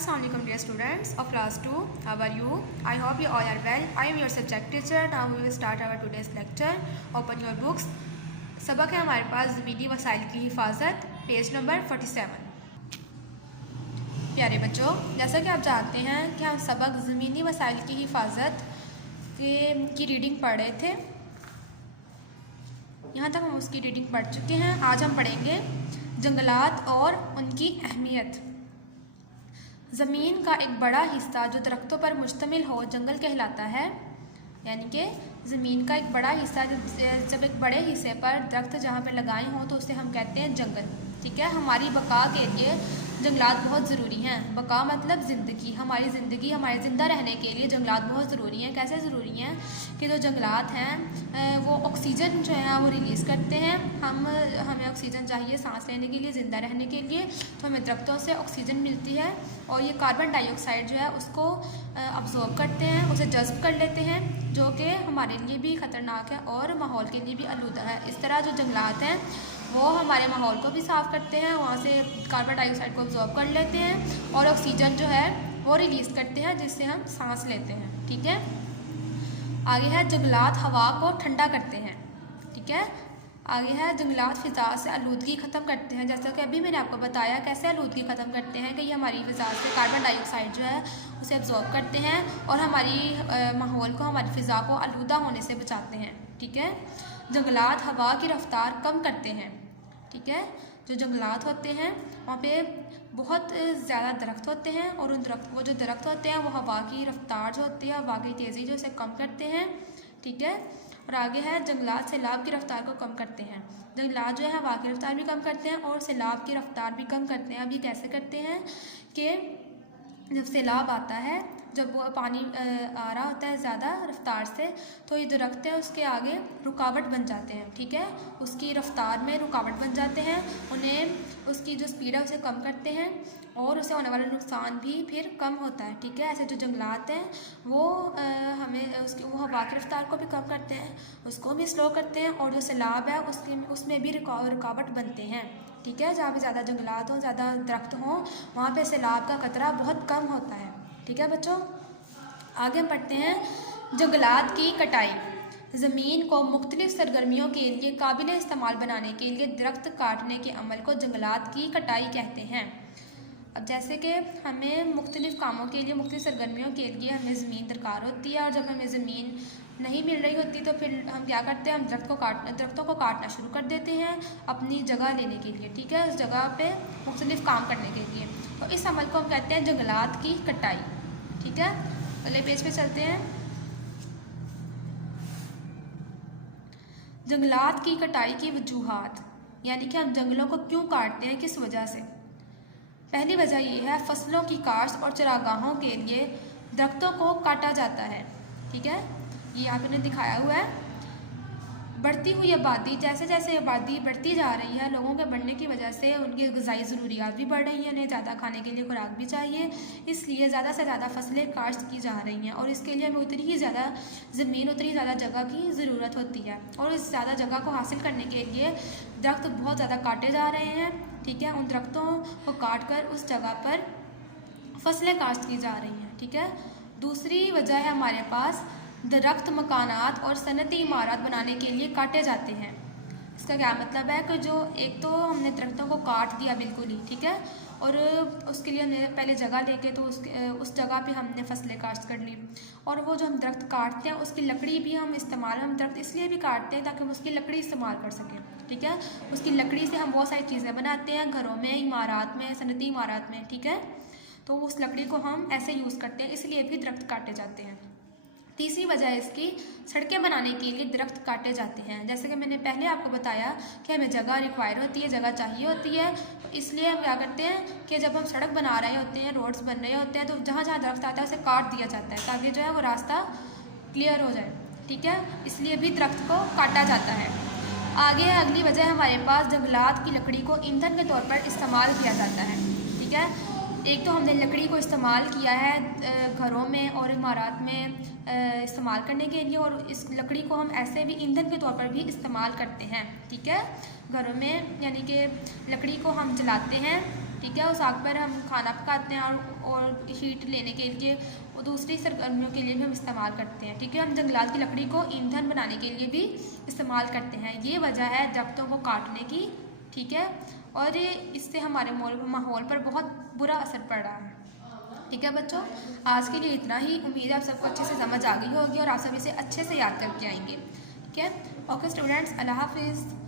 Assalamu alaikum dear students of class 2. How are you? I hope you all are well. I am your subject teacher. Now we will start our today's lecture. Open your books. सबक है हमारे पास ज़मीनी वसाइल की हिफाजत, page number 47। प्यारे बच्चों, जैसा कि आप जानते हैं कि हम सबक ज़मीनी वसाइल की हिफाजत की रीडिंग पढ़ रहे थे। यहाँ तक हम उसकी रीडिंग पढ़ चुके हैं। आज हम पढ़ेंगे जंगलात और उनकी अहमियत। ज़मीन का एक बड़ा हिस्सा जो दरख्तों पर मुश्तमिल हो जंगल कहलाता है। यानी कि ज़मीन का एक बड़ा हिस्सा जब एक बड़े हिस्से पर दरख्त जहाँ पर लगाए हों तो उसे हम कहते हैं जंगल। ठीक है, हमारी बका के लिए जंगलात बहुत ज़रूरी हैं। बका मतलब ज़िंदगी, हमारी ज़िंदगी, हमारे ज़िंदा रहने के लिए जंगलात बहुत ज़रूरी हैं। कैसे ज़रूरी हैं कि जो जंगलात हैं वो ऑक्सीजन जो है वो रिलीज़ करते हैं। हमें ऑक्सीजन चाहिए सांस लेने के लिए, ज़िंदा रहने के लिए, तो हमें दरख्तों से ऑक्सीजन मिलती है और ये कार्बन डाइऑक्साइड जो है उसको अब्जॉर्ब करते हैं, उसे जज़्ब कर लेते हैं, जो कि हमारे लिए भी ख़तरनाक है और माहौल के लिए भी आलूदा है। इस तरह जो जंगलात हैं वो हमारे माहौल को भी साफ़ करते हैं, वहाँ से कार्बन डाइऑक्साइड को अब्जॉर्ब कर लेते हैं और ऑक्सीजन जो है वो रिलीज़ करते हैं, जिससे हम सांस लेते हैं। ठीक है, आगे है जंगलात हवा को ठंडा करते हैं। ठीक है, आगे है जंगलात फ़िज़ा से आलूदगी ख़त्म करते हैं। जैसा कि अभी मैंने आपको बताया कैसे आलूदगी ख़त्म करते हैं कि ये हमारी फ़िज़ा से कार्बन डाइऑक्साइड जो है उसे अब्जॉर्ब करते हैं और हमारी माहौल को, हमारी फ़िज़ा को आलूदा होने से बचाते हैं। ठीक है, जंगलात हवा की रफ़्तार कम करते हैं। ठीक है, जो जंगलात होते हैं वहाँ पे बहुत ज़्यादा दरख्त होते हैं और वो जो दरख्त होते हैं वो हवा की रफ़्तार जो होती है, हवा की तेज़ी जो उसे कम करते हैं। ठीक है, और आगे है जंगलात सैलाब की रफ़्तार को कम करते हैं। जंगलात जो है हवा की रफ़्तार भी कम करते हैं और सैलाब की रफ़्तार भी कम करते हैं। अब ये कैसे करते हैं कि जब सैलाब आता है, जब वो पानी आ रहा होता है ज़्यादा रफ़्तार से, तो ये दरख्त है उसके आगे रुकावट बन जाते हैं। ठीक है, उसकी रफ़्तार में रुकावट बन जाते हैं, उन्हें उसकी जो स्पीड है उसे कम करते हैं और उसे होने वाला नुकसान भी फिर कम होता है। ठीक है, ऐसे जो जंगलात हैं वो वो हवा की रफ़्तार को भी कम करते हैं, उसको भी स्लो करते हैं और जो सैलाब है उसमें भी रुकावट बनते हैं। ठीक है, जहाँ पे ज़्यादा जंगलात हों, ज़्यादा दरख्त हों, वहाँ पे सैलाब का ख़तरा बहुत कम होता है। ठीक है बच्चों, आगे हम पढ़ते हैं जंगलात की कटाई। ज़मीन को मुख्तलिफ़ सरगर्मियों के लिए काबिल इस्तेमाल बनाने के लिए दरख्त काटने के अमल को जंगलात की कटाई कहते हैं। अब जैसे कि हमें मुख्तलिफ़ कामों के लिए, मुख्तलिफ़ सरगर्मियों के लिए हमें ज़मीन दरकार होती है और जब हमें ज़मीन नहीं मिल रही होती तो फिर हम क्या करते हैं, हम दरख्तों को काटना शुरू कर देते हैं अपनी जगह लेने के लिए। ठीक है, उस जगह पे मुख्तलिफ़ काम करने के लिए, तो इस अमल को हम कहते हैं जंगलात की कटाई। ठीक है, अगले पेज पे चलते हैं। जंगलात की कटाई की वजूहात, यानी कि हम जंगलों को क्यों काटते हैं, किस वजह से। पहली वजह ये है फसलों की काश्त और चरागाहों के लिए दरख्तों को काटा जाता है। ठीक है, ये यहाँ पे दिखाया हुआ है। बढ़ती हुई आबादी, जैसे जैसे आबादी बढ़ती जा रही है, लोगों के बढ़ने की वजह से उनकी ग़िज़ाई ज़रूरियात भी बढ़ रही हैं, उन्हें ज़्यादा खाने के लिए खुराक भी चाहिए, इसलिए ज़्यादा से ज़्यादा फसलें काश्त की जा रही हैं और इसके लिए हमें उतनी ही ज़्यादा ज़मीन, उतनी ज़्यादा जगह की ज़रूरत होती है और इस ज़्यादा जगह को हासिल करने के लिए दरख्त बहुत ज़्यादा काटे जा रहे हैं। ठीक है, उन दरख्तों को काट कर उस जगह पर फसलें काश्त की जा रही हैं। ठीक है, दूसरी वजह है हमारे पास दरख्त मकानात और सनती इमारत बनाने के लिए काटे जाते हैं। इसका क्या मतलब है कि जो एक तो हमने दरख्तों को काट दिया बिल्कुल ही, ठीक है, और उसके लिए हमने पहले जगह लेके तो उस जगह पे हमने फसलें काश्त कर ली और वो जो हम दरख्त काटते हैं उसकी लकड़ी भी हम दरख्त इसलिए भी काटते हैं ताकि हम उसकी लकड़ी इस्तेमाल कर सकें। ठीक है, उसकी लकड़ी से हम बहुत सारी चीज़ें बनाते हैं घरों में, इमारत में, सनती इमारत में। ठीक है, तो उस लकड़ी को हम ऐसे यूज़ करते हैं, इसलिए भी दरख्त काटे जाते हैं। तीसरी वजह है इसकी, सड़कें बनाने के लिए दरख्त काटे जाते हैं। जैसे कि मैंने पहले आपको बताया कि हमें जगह रिक्वायर होती है, जगह चाहिए होती है, तो इसलिए हम क्या करते हैं कि जब हम सड़क बना रहे होते हैं, रोड्स बन रहे होते हैं, तो जहाँ जहाँ दरख्त आता है उसे काट दिया जाता है ताकि जो है वो रास्ता क्लियर हो जाए। ठीक है, इसलिए भी दरख्त को काटा जाता है। आगे अगली वजह हमारे पास जंगलात की लकड़ी को ईंधन के तौर पर इस्तेमाल किया जाता है। ठीक है, एक तो हमने लकड़ी को इस्तेमाल किया है घरों में और इमारत में इस्तेमाल करने के लिए, और इस लकड़ी को हम ऐसे भी ईंधन के तौर पर भी इस्तेमाल करते हैं। ठीक है, घरों में यानी कि लकड़ी को हम जलाते हैं ठीक है। उस आग पर हम खाना पकाते हैं और हीट लेने के लिए और दूसरी सरगर्मियों के लिए भी हम इस्तेमाल करते हैं। ठीक है। हम जंगलात की लकड़ी को ईंधन बनाने के लिए भी इस्तेमाल करते हैं। ये वजह है दरख्तों को काटने की। ठीक है। और इससे हमारे माहौल पर बहुत बुरा असर पड़ रहा है। ठीक है बच्चों, आज के लिए इतना ही। उम्मीद है आप सबको अच्छे से समझ आ गई होगी और आप सब इसे अच्छे से याद करके आएंगे। ठीक है। ओके स्टूडेंट्स, अल्लाह हाफिज़।